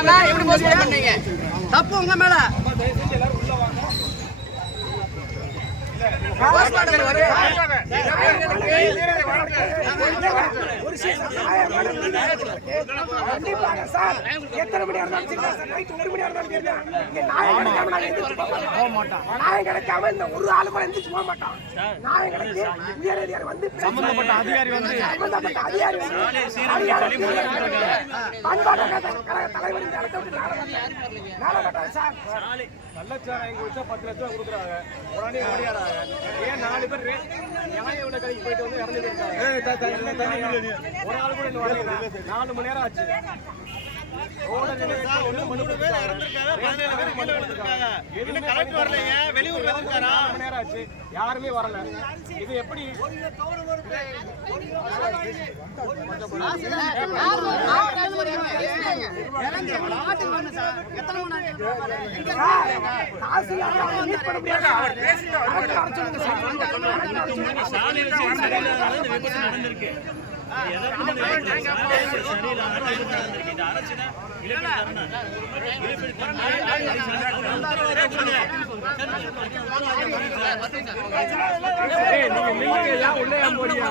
பண்ணலாம்னா எப்படி போஸ்ட்போன் பண்ணீங்க? தப்பு உங்க மேல. Postmortem ஒரு- கண்டிப்பாக சார். எத்தனை இருந்தாலும் சரி சார். நைட் ஒரு இருந்தாலும் சரி. இங்க நாயம் கிடைக்காம நாங்க எந்திரிச்சு போக மாட்டோம் நாயம் கிடைக்காம இந்த ஒரு ஆளு கூட எந்திரிச்சு போக மாட்டோம் நாயம் கிடைச்சு உயர் அதிகாரி வந்து சம்பந்தப்பட்ட அதிகாரி வந்து சம்பந்தப்பட்ட அதிகாரி வந்து. பண்பாட்டு கழக தலைவர் இந்த இடத்த விட்டு நாளை நாளை கட்டாது சார் கள்ளச்சாராயம் குடிச்சா பத்து லட்சம் கொடுக்குறாங்க. உடனே ஓடியாராங்க ஏன் நாலு பேர் நியாயம் உள்ள கடைக்கு போயிட்டு வந்து இறந்து போயிருக்காங்க? ஒரு ஆள் கூட இன்னும் வரல நாலு மணி நேரம் ஆச்சு? யாருமே வரல. இது எப்படி? காசு இல்லாம சார் நீங்க உள்ளே போறீங்க